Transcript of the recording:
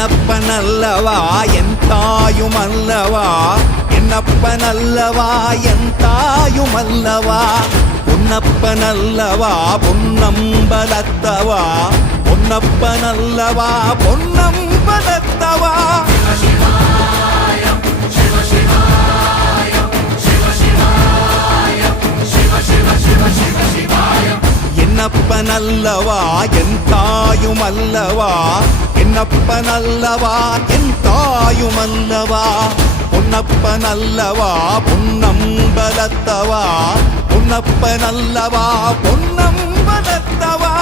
என்னப்பனல்லவா என் தாயுமல்லவா, என்னப்பனல்லவா என் தாயுமல்லவா, பொன்னப்பனல்லவா பொன்னம்பலத்தவா, பொன்னப்பனல்லவா பொன்னம்பலத்தவா. என்னப்பனல்லவா என் தாயுமல்லவா, என்னப்பனல்லவா என் தாயுமல்லவா, பொன்னப்பனல்லவா பொன்னம்பலத்தவா, பொன்னப்பனல்லவா பொன்னம்பலத்தவா.